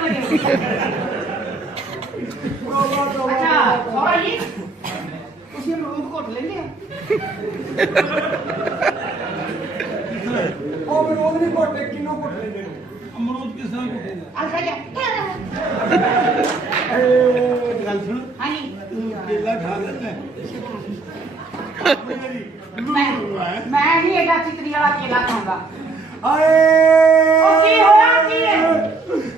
ਕਰਨ ਲੱਗੇ ਅੱਛਾ ਸੋਹਰਾ ਜੀ ਤੁਸੀਂ ਅਮਰੂਦ ਘੁੱਟ ਲੈਂਦੇ ਹੋ ਉਹ ਅਮਰੂਦ ਨਹੀਂ ਘੋਟੇ ਕਿੰਨੋਂ ਘੋਟ ਲੈਂਦੇ ਨੇ ਅਮਰੂਦ ਕਿਸ ਤਰ੍ਹਾਂ ਘੁੱਟੇ ਅੱਛਾ ਜੀ ਗੱਲ ਸੁਣ ਹਾਂਜੀ ਕੇਲਾ ਖਾ ਲੈਂਦਾ ਮੈਂ ਨਹੀਂ ਇਹਦਾ ਚਿਤਰੀ ਵਾਲਾ ਕੇਲਾ ਖਾਂਦਾ ਆਏ ਉਹ ਕੀ ਹੋਇਆ ਕੀ ਹੈ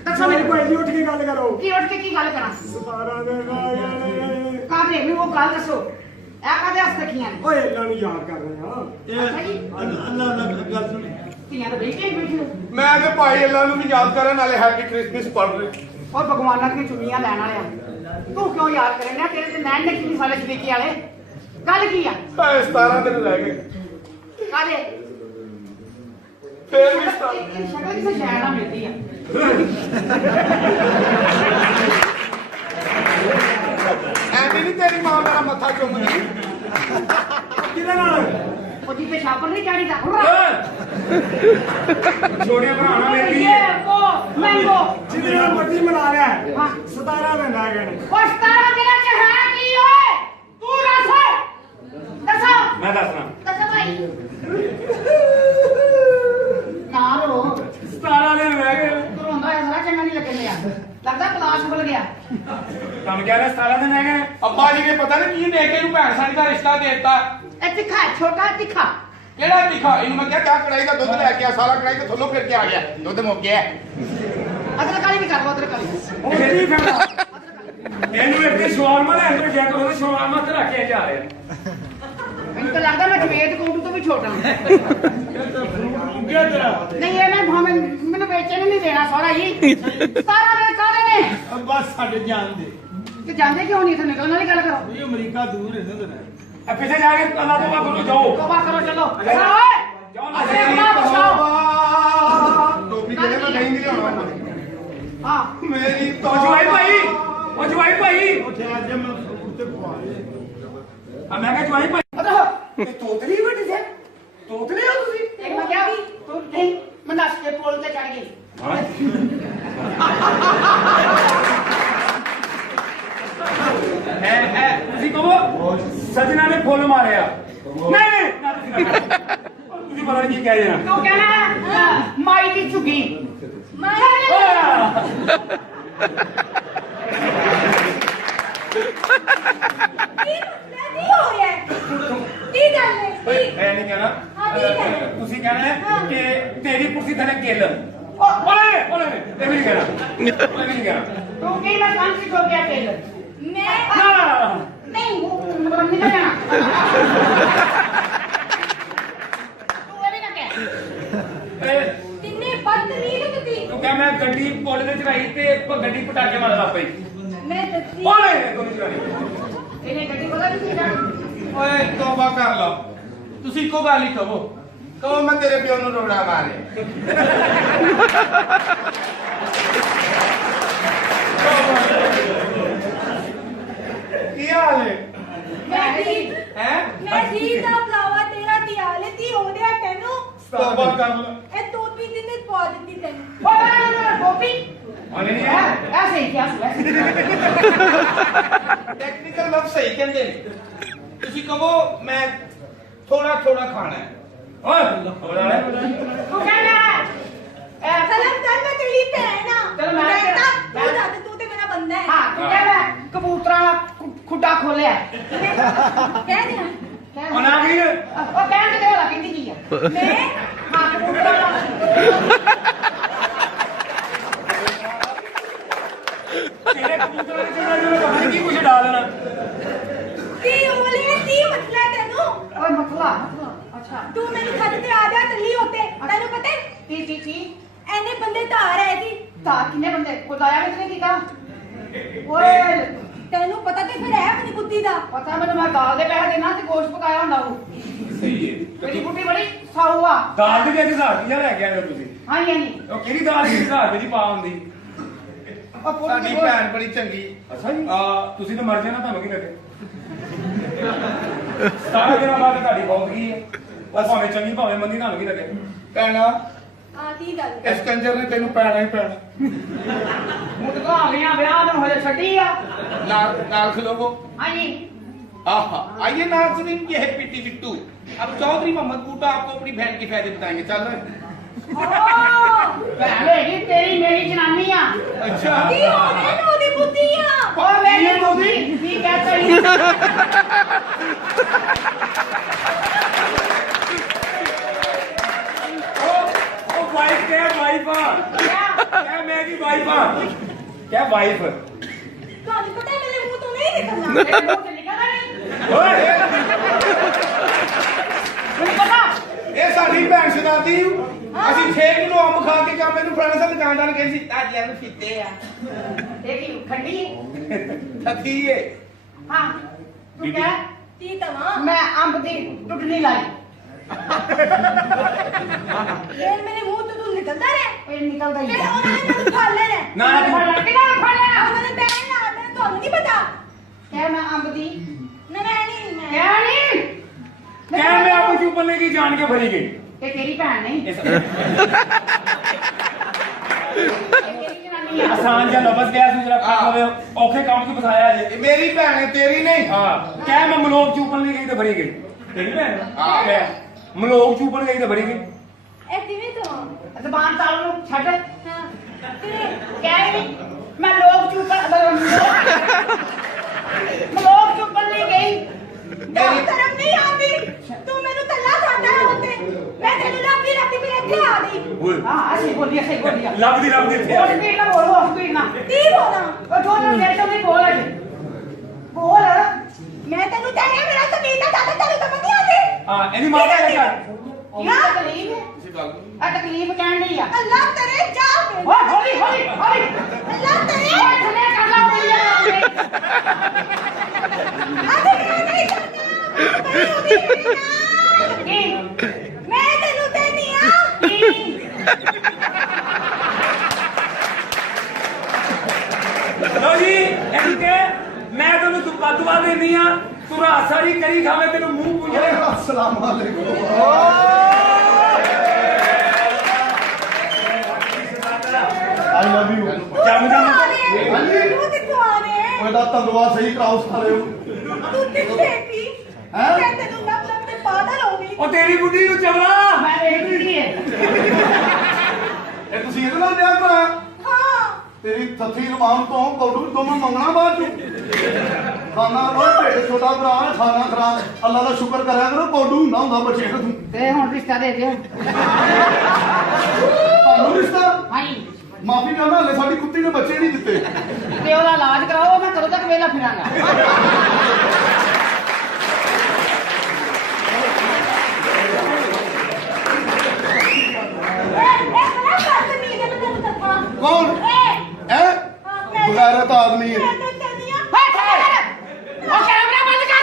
ਦੱਸੋ ਮੇਰੀ ਭਾਈ ਜੀ ਉੱਠ ਕੇ ਗੱਲ ਕਰੋ ਕੀ ਉੱਠ ਕੇ ਕੀ ਗੱਲ ਕਰਾਂ 17 ਦੇ ਨਾਲ ਕਾਹਦੇ ਵੀ ਉਹ ਗੱਲ ਦੱਸੋ ਇਹ ਕਾਹਦੇ ਹੱਸ ਰੱਖੀਆਂ ਨੇ ਓਏ ਅੱਲਾ ਨੂੰ ਯਾਦ ਕਰ ਰਹੇ ਹਾਂ ਅੱਛਾ ਜੀ ਅੱਲਾ ਗੱਲ ਸੁਣ ਧੀਆਂ ਤਾਂ ਬੈਠੇ ਹੀ ਬੈਠੇ ਹੋ ਮੈਂ ਤੇ ਭਾਈ ਅੱਲਾ ਨੂੰ ਵੀ ਯਾਦ ਕਰਨ ਨਾਲੇ ਹੈਪੀ ਕ੍ਰਿਸਮਸ ਪੜ ਰਹੇ ਔਰ ਭਗਵਾਨਾਂ ਦੀਆਂ ਚੁੰਨੀਆਂ ਲੈਣ ਵਾਲਿਆ ਤੂੰ ਕਿਉਂ ਯਾਦ ਕਰੇ ਨਾ ਤੇਰੇ ਤੇ ਨੈਣ ਨੇ ਕੀ ਸਾਡੇ ਸਦੀਕੀ ਵਾਲੇ ਗੱਲ ਕੀ ਆ 17 ਦਿਨ ਰਹਿ ਗਏ ਕਾਹਦੇ ਫੇਰ ਵੀ ਸ਼ਕਲ ਕਿਸੇ ਸ਼ਹਿਰ ਨਾਲ ਮਿਲਦੀ ਆ ਐਵੇਂ ਨਹੀਂ ਤੇਰੀ ਮਾਂ ਮੇਰਾ ਮੱਥਾ ਚੁੰਮਦੀ ਕਿਹਦੇ ਨਾਲ ਉਹ ਜੀ ਪੇਸ਼ਾਬ ਨਹੀਂ ਚਾਹੀਦਾ ਛੋੜੀਆਂ ਭਰਾਣਾ ਮੇਰੀ ਮੈਂਗੋ ਜਿਹਦੇ ਨਾਲ ਮਰਜ਼ੀ ਮਨਾ ਲਿਆ ਹਾਂ 17 ਦਿਨ ਰਹਿ ਗਏ ਨੇ ਉਸ ਤਰ੍ਹਾਂ ਦਿਨਾਂ ਚ ਹੈ ਕੀ ਓਏ ਤੂੰ ਦੱਸੋ ਮੈਂ ਦੱਸਣਾ ਦੱਸੋ ਭਾਈ ਨਾ ਰੋ 17 ਦਿਨ ਰਹਿ ਗਏ ਤੂੰ ਰੋਂਦਾ ਹੈ ਸਾਰਾ ਚੰਗਾ ਨਹੀਂ ਲੱਗਣ ਡਿਆ ਲੱਗਦਾ ਕਲਾਸ ਭੁੱਲ ਗਿਆ ਤੁਹਾਨੂੰ ਕਹਿ ਰਿਹਾ 17 ਦਿਨ ਰਹਿ ਗਏ ਅੱਬਾ ਜੀ ਨੇ ਪਤਾ ਨਹੀਂ ਕੀ ਦੇ ਕੇ ਇਹਨੂੰ ਭੈਣ ਸਾਡੀ ਦਾ ਰਿਸ਼ਤਾ ਦੇ ਦਿੱਤਾ ਇਹ ਤਿੱਖਾ ਛੋਟਾ ਤਿੱਖਾ ਕਿਹੜਾ ਤਿੱਖਾ ਇਹਨੂੰ ਮੈਂ ਕਿਹਾ ਕਿਆ ਕੜਾਈ ਦਾ ਦੁੱਧ ਲੈ ਕੇ ਆ ਸਾਰਾ ਕੜਾਈ ਤੇ ਥੱਲੋਂ ਫਿਰ ਕੇ ਆ ਗਿਆ ਦੁੱਧ ਮੁੱਕ ਗਿਆ ਅਦਰਕ ਵਾਲੀ ਵੀ ਕਰ ਲਓ ਅਦਰਕ ਵਾਲੀ ਉਹ ਕੀ ਫਾਇਦਾ ਇਹਨੂੰ ਇੱਥੇ ਸ਼ਵਾਰਮਾ ਲੈਣ ਤੋਂ ਗਿਆ ਕਰੋ ਸ਼ਵਾਰਮਾ ਤੇ ਰੱਖ ਕੇ ਜਾ ਰਿਹਾ ਮੈਨੂੰ ਤਾਂ ਲੱਗਦਾ ਮੈਂ ਜਵੇਦ ਕੋਟੂ ਤੋਂ ਵੀ ਛੋਟਾ ਹਾਂ। ਗਿਆ ਤੇਰਾ ਨਹੀਂ ਇਹ ਮੈਂ ਭਾਵੇਂ ਮੈਨੂੰ ਵੇਚਣ ਨਹੀਂ ਦੇਣਾ ਸਾਰਾ ਜੀ ਸਾਰਾ ਦੇ ਕਾਹਦੇ ਨੇ ਬਸ ਸਾਡੇ ਜਾਣ ਦੇ ਤੇ ਜਾਂਦੇ ਕਿਉਂ ਨਹੀਂ ਇੱਥੋਂ ਨਿਕਲਣ ਵਾਲੀ ਗੱਲ ਕਰੋ ਇਹ ਅਮਰੀਕਾ ਦੂਰ ਹੈ ਨਾ ਤੇਰਾ ਪਿੱਛੇ ਜਾ ਕੇ ਅੱਲਾ ਤੋਂ ਕਰੋ ਜਾਓ ਤੋਬਾ ਕਰੋ ਚਲੋ ਅੱਛਾ ਓਏ ਆਪਣੇ ਮਾਂ ਬਚਾਓ ਟੋਪੀ ਦੇ ਮੈਂ ਨਹੀਂ ਲਿਆਉਣਾ ਹਾਂ ਮੇਰੀ ਉਹ ਜਵਾਈ ਭਾਈ ਉਹ ਜਵਾਈ ਭਾਈ ਉੱਥੇ ਅੱਜ ਮੈਂ ਉੱਤੇ ਪਵਾ ਲਿਆ ਆ ਮੈਂ ਕਿਹਾ ਜਵਾਈ ਭਾਈ ਅਦੋ ਇਹ ਤੋਤਲੀ ਵੱਡੀ ਸੀ ਤੋਤਲੀ ਹੋ ਤੁਸੀਂ ਇੱਕ ਮੈਂ ਕਿਹਾ ਤੂੰ ਨਹੀਂ ਮੈਂ ਨੱਸ ਕੇ ਪੁੱਲ ਤੇ ਚੜ ਗਈ ਤੁਸੀਂ ਕਹੋ ਸਜਣਾ ਨੇ ਫੁੱਲ ਮਾਰਿਆ ਨਹੀਂ ਨਾ ਤੁਸੀਂ ਪਤਾ ਨਹੀਂ ਕੀ ਕਹਿ ਦੇਣਾ ਤੂੰ ਕਹਿਣਾ ਮਾਈ ਦੀ ਝੁੱਗੀ ਮੈਂ ਨਹੀਂ ਕਹਿਣਾ ਤੁਸੀਂ ਕਹਿਣਾ ਹੈ ਕਿ ਤੇਰੀ ਕੁਰਸੀ ਥੱਲੇ ਗਿੱਲ ਓਏ ਓਏ ਇਹ ਵੀ ਨਹੀਂ ਕਹਿਣਾ ਇਹ ਵੀ ਨਹੀਂ ਕਹਿਣਾ ਤੂੰ ਕੀ ਮੈਂ ਕੰਨ ਸੀ ਠੋਕ ਗਿਆ ਤੇਲ ਨਾ ਨਹੀਂ ਮਤਲਬ ਨਹੀਂ ਕਹਿਣਾ ਤੂੰ ਇਹ ਵੀ ਨਾ ਕਹਿ ਤੂੰ ਕਹਿ ਮੈਂ ਗੱਡੀ ਪੁੱਲ ਤੇ ਚੜਾਈ ਤੇ ਗੱਡੀ ਪਟਾਕੇ ਮਾਰਨ ਲੱਗ ਪਈ ਓਏ ਕੋਈ ਨਹੀਂ ਇਹਨੇ ਗੱਡੀ ਕੋਲ ਵੀ ਸੀ ਜਾਣਾ ਓਏ ਤੋਬਾ ਕਰ ਲਓ ਤੁਸੀਂ ਇੱਕੋ ਗੱਲ ਹੀ ਕਹੋ ਕਹੋ ਮੈਂ ਤੇਰੇ ਪਿਓ ਨੂੰ ਰੋੜਾ ਮਾਰਿਆ ਕੀ ਹਾਲ ਹੈ ਹੈ ਤੋਬਾ ਕਰ ਲਓ ਗੋਪੀ ਉਹਨੇ ਨਹੀਂ ਐਸੇ ਹੀ ਕਿਹਾ ਸੀ ਟੈਕਨੀਕਲ ਲਫ਼ਜ਼ ਸਹੀ ਕਹਿੰਦੇ ਨੇ ਤੁਸੀਂ ਕਹੋ ਮੈਂ ਥੋੜਾ ਥੋੜਾ ਖਾਣਾ ਹੈ ਓਏ ਹੋਰ ਆਲੇ ਤੂੰ ਕਹਿਣਾ ਹਾਂ ਤੂੰ ਕਹਿਣਾ ਕਬੂਤਰਾਂ ਦਾ ਖੁੱਡਾ ਖੋਲਿਆ ਉਹ ਨਾ ਵੀ ਉਹ ਕਹਿਣ ਤੇ ਹੋਲਾ ਕਹਿੰਦੀ ਕੀ ਆ ਹਾਂ ਕਬੂਤਰਾਂ ਦਾ ਤੇਰੇ ਕਬੂਤਰਾਂ ਦੇ ਚੜਾ ਜਿਹੜਾ ਪਤਾ ਨਹੀਂ ਕੀ ਕੁਝ ਡਾਲ ਦੇਣਾ ਓਏ ਮਤਲਾ ਅੱਛਾ ਤੂੰ ਮੈਨੂੰ ਖੱਤ ਤੇ ਆ ਜਾ ਤੱਲੀ ਹੋਤੇ ਤੈਨੂੰ ਪਤਾ ਹੈ? ਕੀ ਐਨੇ ਬੰਦੇ ਧਾਰ ਹੈ ਜੀ ਤਾਂ ਕਿੰਨੇ ਬੰਦੇ ਕੋਦਾਇਆ ਕਿਤਨੇ ਕੀਤਾ ਓਏ ਤੈਨੂੰ ਪਤਾ ਤੇ ਫਿਰ ਹੈ ਆਪਣੀ ਕੁੱਤੀ ਦਾ ਪਤਾ ਮੈਨੂੰ ਮੈਂ ਦਾਲ ਦੇ ਪੈਸੇ ਦੇਣਾ ਤੇ ਗੋਸ਼ਤ ਪਕਾਇਆ ਹੁੰਦਾ ਉਹ ਸਹੀ ਹੈ ਮੇਰੀ ਬੁੱਢੀ ਬੜੀ ਸਾਊ ਆ ਦਾਲ ਦੇ ਵਿੱਚ ਹਿਸਾਬ ਕੀ ਲੈ ਕੇ ਆਏ ਹੋ ਤੁਸੀਂ ਹਾਂਜੀ ਹਾਂਜੀ ਉਹ ਕਿਹੜੀ ਦਾਲ ਦੇ ਹਿਸਾਬ ਵਿੱਚ ਪਾ ਹੁੰਦੀ ਉਹ ਪੁੱਤ ਸਾਡੀ ਭੈਣ ਬੜੀ ਚੰਗੀ ਅੱਛਾ ਜੀ ਤੁਸੀਂ ਤਾਂ ਮਰ ਜਾਣਾ ਤੁਹਾਨੂੰ ਕੀ ਲੱਗੇ ਸਾਰਾ ਦਿਨ ਬਾਅਦ ਤੁਹਾਡੀ ਬਹੁਤ ਗਈ ਹੈ ਉਹ ਭਾਵੇਂ ਚੰਗੀ ਭਾਵੇਂ ਮੰਦੀ ਤੁਹਾਨੂੰ ਕੀ ਲੱਗੇ ਕਹਿਣਾ ਆ ਕੀ ਗੱਲ ਇਸ ਕੰਜਰ ਨੇ ਤੈਨੂੰ ਪੈਣਾ ਹੀ ਪੈਣਾ छड़ी आ नाल खिलोगो हाँ जी आहा आइए नाज़रीन, ये है पीटी बिट्टू। अब चौधरी मोहम्मद बूटा आपको अपनी बहन के फायदे बताएंगे। चल पहले ही तेरी मेरी जनानी आ अच्छा ਕੀ ਹੋ ਗਿਆ ਨੂੰ ਉਹਦੀ ਬੁੱਧੀ ਆ और मेरी मोदी की कहता ही ਉਹ ਵਾਈਫ ਕਹਿ ਵਾਈਫ ਆ ਕਹਿ ਮੈਂ ਕੀ ਵਾਈਫ ਆ ਕਹਿ ਵਾਈਫ ਤੁਹਾਨੂੰ ਪਤਾ ਹੈ ਮੇਰੇ ਮੂੰਹ ਤੋਂ ਨਹੀਂ ਨਿਕਲਣਾ मेरे मुंह से निकला नहीं ਓਏ मुझे पता ਇਹ ਸਾਡੀ ਭੈਣ ਸ਼ਦਾਦੀ ਅਸੀਂ 6 ਕਿਲੋ ਅੰਬ ਖਾ ਕੇ ਕੰਮ ਇਹਨੂੰ ਫੜਨ ਸਾ ਦੁਕਾਨਦਾਰ ਨੇ ਕਹਿੰਦੀ ਤਾਜਿਆਂ ਨੂੰ ਫਿੱਤੇ ਆ एक ही खंडी है ਥੱਕੀ ਏ हाँ तू क्या ਕੀ ਤਵਾ मैं अंब दी टुटनी लाई ਫਿਰ ਮੇਰੇ ਮੂੰਹ ਤੋਂ ਤੂੰ ਨਿਕਲਦਾ ਰਿਹਾ ये निकलता ही ਫਿਰ है ਉਹਨਾਂ ਨੇ ਮੈਨੂੰ ਫੜ ਲੈਣਾ ਨਾ फड़ ਤੂੰ किधर फड़ लेना ਉਹਨਾਂ ਨੇ ਬੈਨ ਲਾ ਦੇਣਾ ਤੁਹਾਨੂੰ ਨਹੀਂ ਪਤਾ क्या मैं अंब दी ਨਾ ਮੈਂ नहीं मैं क्या नहीं ਕਹਿ ਮੈਂ ਆਪੂ ਚੁੱਪਣ ਲਈ ਜਾਣ ਕੇ ਭਰੀ ਗਈ ये तेरी भैन नहीं ਇਸ ये तेरी जनानी है ਆਸਾਨ ਜਿਹਾ ਲਫ਼ਜ਼ ਗਿਆ ਸੀ ਜਰਾ ਕੰਮ ਲਵੇ ਔਖੇ ਕੰਮ 'ਚ ਫਸਾਇਆ ਜੇ ਇਹ ਮੇਰੀ ਭੈਣ ਹੈ, ਤੇਰੀ ਨਹੀਂ। ਹਾਂ ਕਹਿ ਮੈਂ ਮਲੋਕ ਚੁੱਪਣ ਲਈ ਗਈ ਤੇ ਭਰੀ ਗਈ ਤੇਰੀ ਭੈਣ ਹਾਂ। ਕਹਿ ਮਲੋਕ ਚੁੱਪਣ ਗਈ ਤੇ ਭਰੀ ਗਈ ਇਹ ਕਿਵੇਂ ਤਵਾ ਜ਼ਬਾਨ ਤਾਲ ਨੂੰ ਛੱਡ ਹਾਂ ਕਿਵੇਂ क्या है मैं लोग चुप लोग चुप नहीं गई ਤੈਨੂੰ ਸ਼ਰਮ ਨਹੀਂ ਆਉਂਦੀ ਤੂੰ ਮੈਨੂੰ ਤੱਲਾ ਸਾਡਾ ਹੁੰਦੇ ਮੈਂ ਤੈਨੂੰ ਲੱਭਦੀ ਲੱਭਦੀ ਮੇਰੇ ਇੱਥੇ ਆ ਗਈ ਓਏ हाँ ऐसे बोल दिया सही बोल दिया ਲੱਭਦੀ ਲੱਭਦੀ ਇੱਥੇ ਆ और ਗਈ स्पीड ना बोलो स्पीड ना ਕੀ ਬੋਲਾਂ और दोनों मेरे तो नहीं बोल अजे बोल ਮੈਂ ਤੈਨੂੰ ਕਹਿਆ ਮੇਰਾ ਜ਼ਮੀਨ ਦਾ ਦਾਦਾ ਤੈਨੂੰ ਸਮਝ ਨਹੀਂ ਆਉਂਦੀ ਹਾਂ ਇਹਦੀ ਮਾਤਾ ਹੈ ਘਰ क्या तकलीफ है ਤੁਸੀਂ ਗੱਲ आ तकलीफ कहन नहीं है ਅੱਲਾਹ ਤੇਰੇ ਜਾ ਕੇ ओ होली होली होली ਅੱਲਾਹ ਤੇਰੇ ओ थले कर ला बोलिए ਅਰੇ ਨਹੀਂ ਕਰਨਾ ਬਈ ਉਹਦੀ ਮੇਰੀ ਨਾਲ। की ਮੈਂ ਤੈਨੂੰ ਦੇਨੀ ਆ ਲੋ ਜੀ ਇਹਨੂੰ ਕਿ ਮੈਂ ਤੈਨੂੰ ਦੁਆ ਦੇਣੀ ਆ ਤੂੰ ਰਾਸਾਰੀ ਕਰੀ ਖਾਵੇਂ ਤੈਨੂੰ ਮੂੰਹ ਪੁੱਛੇ अस्सलाम वालेकुम आई लव यू ਜੰਮ ਜੰਮ ਤੂੰ ਕਿੱਥੋਂ ਆ ਰਿਹਾ बेटा तंदुआ सही क्राउस खा रहे हो ਤੂੰ ਕਿੱਥੇ ਸੀ ਹੈਂ? ਮੈਂ ਤੈਨੂੰ ਲੱਭ ਲੱਭ ਕੇ ਪਾਗਲ ਹੋ ਗਈ ਉਹ ਤੇਰੀ ਬੁੱਢੀ ਨੂੰ ਚਵਲਾ मैं देख रही है ਇਹ ਤੁਸੀਂ ਇਹਦੇ ਨਾਲ ਵਿਆਹ ਕਰਾਇਆ ਹਾਂ ਤੇਰੀ ਥੱਥੀ ਰਮਾਨ ਤੋਂ ਕੌਡੂ ਦੋਵੇਂ ਮੰਗਣਾ ਬਾਅਦ ਚ ਖਾਣਾ ਰੋਜ਼ ਢਿੱਡ ਛੋਟਾ ਭਰਾ ਖਾਣਾ ਖਰਾਬ ਅੱਲਾ ਦਾ ਸ਼ੁਕਰ ਕਰਿਆ ਕਰੋ ਕੌਡੂ ਹੁੰਦਾ ਬੱਚੇ ਨੂੰ ते हुन रिश्ता दे दियो ਤੁਹਾਨੂੰ ਰਿਸ਼ਤਾ हाँ जी ਮਾਫੀ ਚਾਹੁੰਦਾ ਹਲੇ ਸਾਡੀ ਕੁੱਤੀ ਨੇ ਬੱਚੇ ਨਹੀਂ ਦਿੱਤੇ ਤੇ ਉਹਦਾ ਇਲਾਜ ਕਰਾਓ ਮੈਂ ਕਦੋਂ ਤੱਕ ਵੇਲਾ ਫਿਰਾਂਗਾ ਇਹ ਬੜਾ ਬਦਤਮੀਜ਼ ਹੈ ਮੈਂ ਤੈਨੂੰ ਦੱਸਾਂ ਕੌਣ ਇਹ ਹੈ ਹਾਂ, ਮੈਂ- ਬਗੈਰਤ ਆਦਮੀ ਹੈ ਮੈਂ ਤੈਨੂੰ ਕਹਿੰਦੀ ਆ ਓਏ ਖੜੇ ਉਹ ਕੈਮਰਾ ਬੰਦ ਕਰ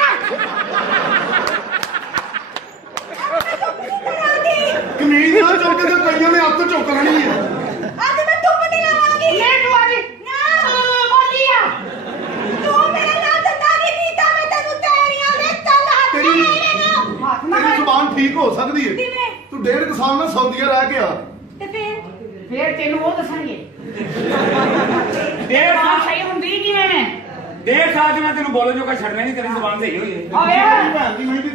ਕਮੀਜ਼ ਨਾ ਚੁੱਕ ਕੇ ਤੇ ਕਈਆਂ ਨੇ ਹੱਥ ਚੁੱਕ ਲੈਣੀ ਹੈ ਅੱਜ ਮੈਂ ਧੁੱਪ ਨਹੀਂ ਲਾਵਾਂਗੀ ਲੈ ਤੂੰ ਆ ਜੀ ਨਾ ਬੋਲੀ ਆ ਤੂੰ ਮੇਰੇ ਨਾਲ ਧੰਦਾ ਨਹੀਂ ਕੀਤਾ ਮੈਂ ਤੈਨੂੰ ਤੇਰੀਆਂ ਦੇ ਚੱਲ ਹੱਥ ਤੇਰੀ- ਮੈਨੂੰ ਹੱਥ ਨਾ ਤੇਰੀ ਜ਼ੁਬਾਨ ਠੀਕ ਹੋ ਸਕਦੀ ਹੈ ਕਿਵੇਂ ਤੂੰ 1.5 ਸਾਲ ਨਾਲ ਸਾਊਦੀਆ ਰਹਿ ਗਿਆ ਤੇ ਫਿਰ ਫੇਰ ਤੈਨੂੰ ਉਹ ਦੱਸਣਗੇ ਡੇਢ ਹਾਂ ਸਾਲ ਸਹੀ ਹੁੰਦੀ ਕਿਵੇਂ ਨੇ ਡੇਢ ਸਾਲ ਚ ਮੈਂ ਤੈਨੂੰ ਬੋਲੋ ਜੋ ਕਾ ਛੱਡਣਾ ਨਹੀਂ ਤੇਰੀ ਜ਼ੁਬਾਨ ਸਹੀ ਹੋਈ ਹੈ ਓਏ ਭੈਣ ਦੀ ਮਹਿੰਦੀ